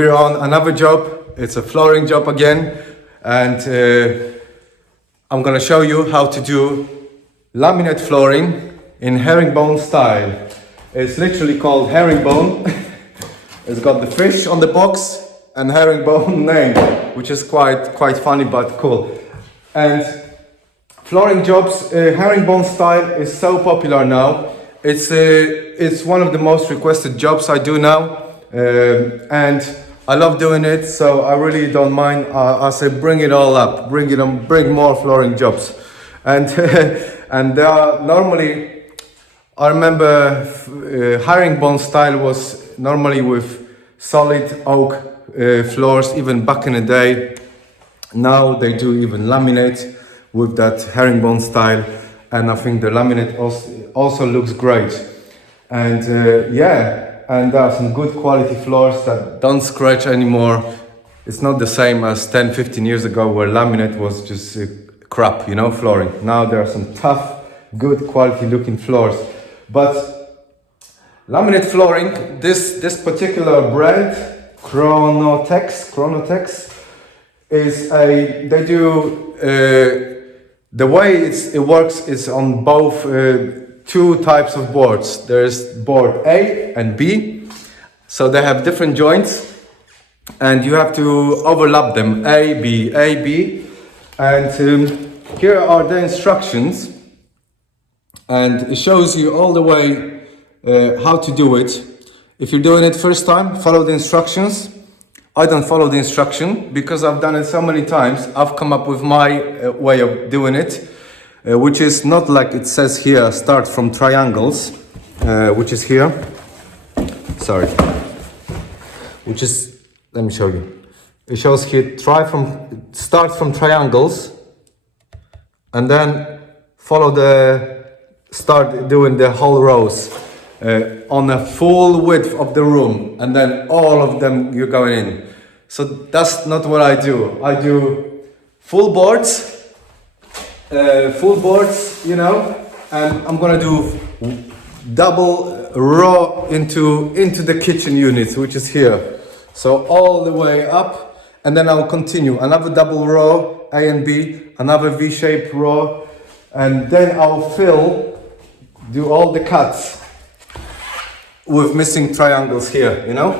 we're on another job. It's a flooring job again, and I'm gonna show you how to do laminate flooring in herringbone style. It's literally called herringbone. It's got the fish on the box and herringbone name, which is quite funny but cool. And flooring jobs, herringbone style is so popular now. It's one of the most requested jobs I do now, and I love doing it. So I really don't mind. I say bring it all up, bring it on, bring more flooring jobs, and and there are normally. I remember herringbone style was normally with solid oak floors, even back in the day. Now they do even laminate with that herringbone style, and I think the laminate also looks great. And yeah, and there are some good quality floors that don't scratch anymore. It's not the same as 10-15 years ago where laminate was just crap, you know, flooring. Now there are some tough, good quality looking floors. But laminate flooring, this particular brand, Kronotex, is they do, the way it works is on both two types of boards. There's board A and B, so they have different joints, and you have to overlap them, A, B, and here are the instructions. And it shows you all the way how to do it. If you're doing it first time, follow the instructions. I don't follow the instruction because I've done it so many times. I've come up with my way of doing it, which is not like it says here, start from triangles, which is here. Sorry. Which is, let me show you. It shows here, start from triangles, and then start doing the whole rows on a full width of the room, and then all of them you're going in. So that's not what I do. I do full boards, you know, and I'm gonna do double row into the kitchen unit, which is here. So all the way up, and then I'll continue another double row, A and B, another V-shaped row, and then I'll do all the cuts with missing triangles here, you know,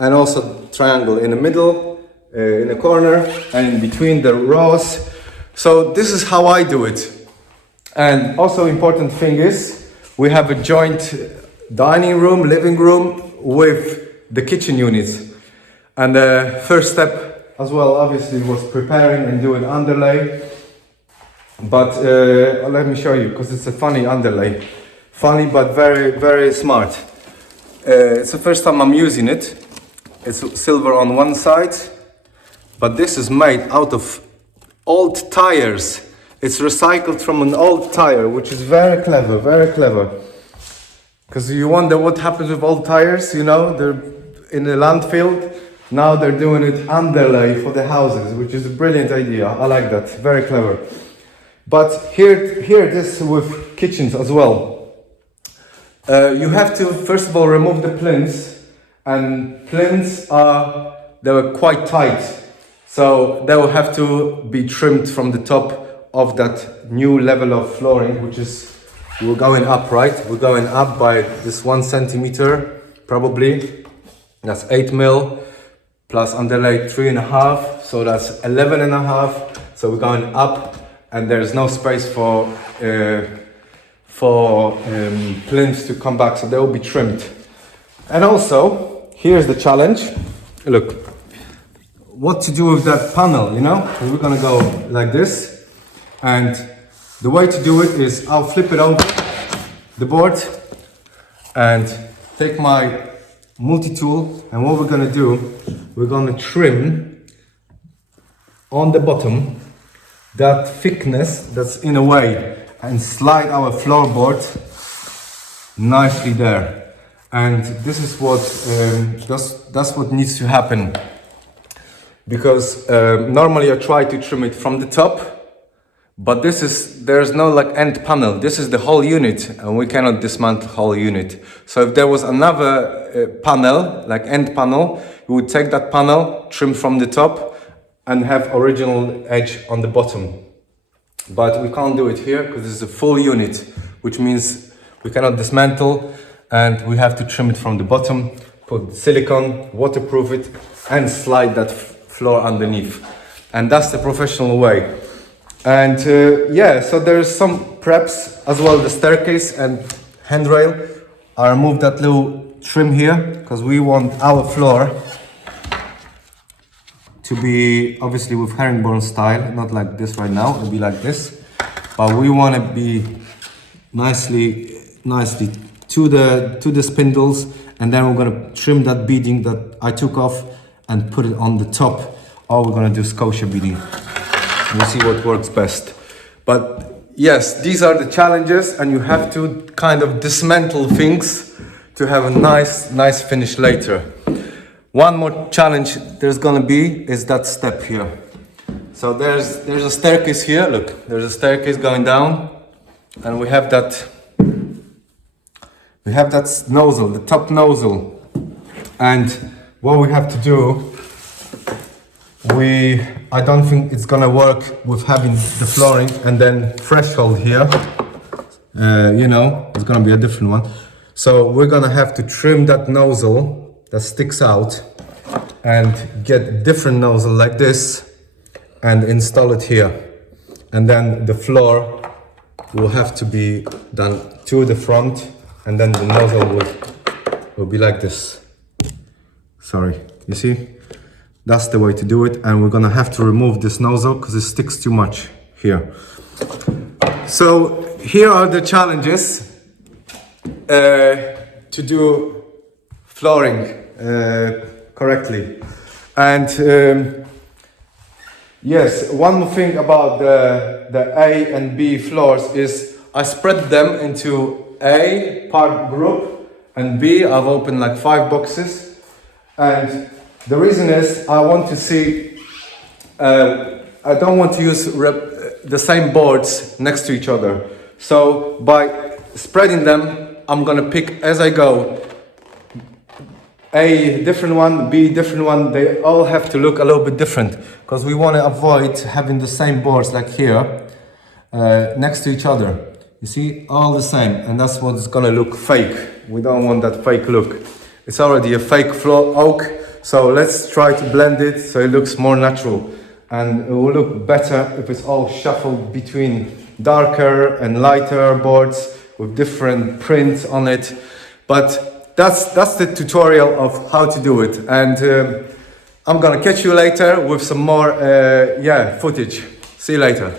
and also triangle in the middle, in the corner, and in between the rows. So this is how I do it. And also important thing is we have a joint dining room, living room with the kitchen units. And the first step as well obviously was preparing and doing underlay. But let me show you, because it's a funny underlay. Funny but very, very smart. It's the first time I'm using it. It's silver on one side, but this is made out of old tires. It's recycled from an old tire, which is very clever, very clever. Because you wonder what happens with old tires, you know, they're in the landfill. Now they're doing it underlay for the houses, which is a brilliant idea. I like that, very clever. But here it is with kitchens as well. You have to first of all remove the plinths, and plinths they were quite tight, so they will have to be trimmed from the top of that new level of flooring, which is we're going up, right? We're going up by this 1 centimeter probably. That's 8 mil plus underlay 3.5, so that's 11.5. So we're going up. And there's no space for plinths to come back, so they will be trimmed. And also, here's the challenge. Look, what to do with that panel, you know? We're gonna go like this, and the way to do it is I'll flip it over the board and take my multi-tool, and what we're gonna do, we're gonna trim on the bottom that thickness that's in a way, and slide our floorboard nicely there. And this is what that's what needs to happen, because normally I try to trim it from the top, But there's no like end panel. This is the whole unit, and we cannot dismantle whole unit. So if there was another panel, like end panel, you would take that panel, trim from the top, and have original edge on the bottom. But we can't do it here because this is a full unit, which means we cannot dismantle, and we have to trim it from the bottom, put silicone, waterproof it, and slide that floor underneath. And that's the professional way. And yeah, so there's some preps as well, the staircase and handrail. I removed that little trim here because we want our floor to be obviously with herringbone style, not like this right now, it'll be like this. But we want to be nicely to the spindles, and then we're going to trim that beading that I took off and put it on the top. Or we're going to do scotia beading. We'll see what works best. But yes, these are the challenges, and you have to kind of dismantle things to have a nice finish later. One more challenge there's gonna be is that step here. So there's a staircase here. Look, there's a staircase going down, and we have that nozzle, the top nozzle. And what we have to do, I don't think it's gonna work with having the flooring and then threshold here. You know, it's gonna be a different one. So we're gonna have to trim that nozzle that sticks out and get different nozzle like this and install it here. And then the floor will have to be done to the front, and then the nozzle will be like this. Sorry, you see? That's the way to do it, and we're gonna have to remove this nozzle because it sticks too much here. So here are the challenges to do flooring correctly. And yes, one more thing about the A and B floors is I spread them into A part group, and B I've opened like 5 boxes. And the reason is I want to see, I don't want to use the same boards next to each other. So by spreading them, I'm gonna pick as I go. A different one, B different one, they all have to look a little bit different because we want to avoid having the same boards like here next to each other. You see, all the same, and that's what's gonna look fake. We don't want that fake look. It's already a fake floor oak, so let's try to blend it so it looks more natural, and it will look better if it's all shuffled between darker and lighter boards with different prints on it. But that's the tutorial of how to do it, and I'm gonna catch you later with some more footage. See you later.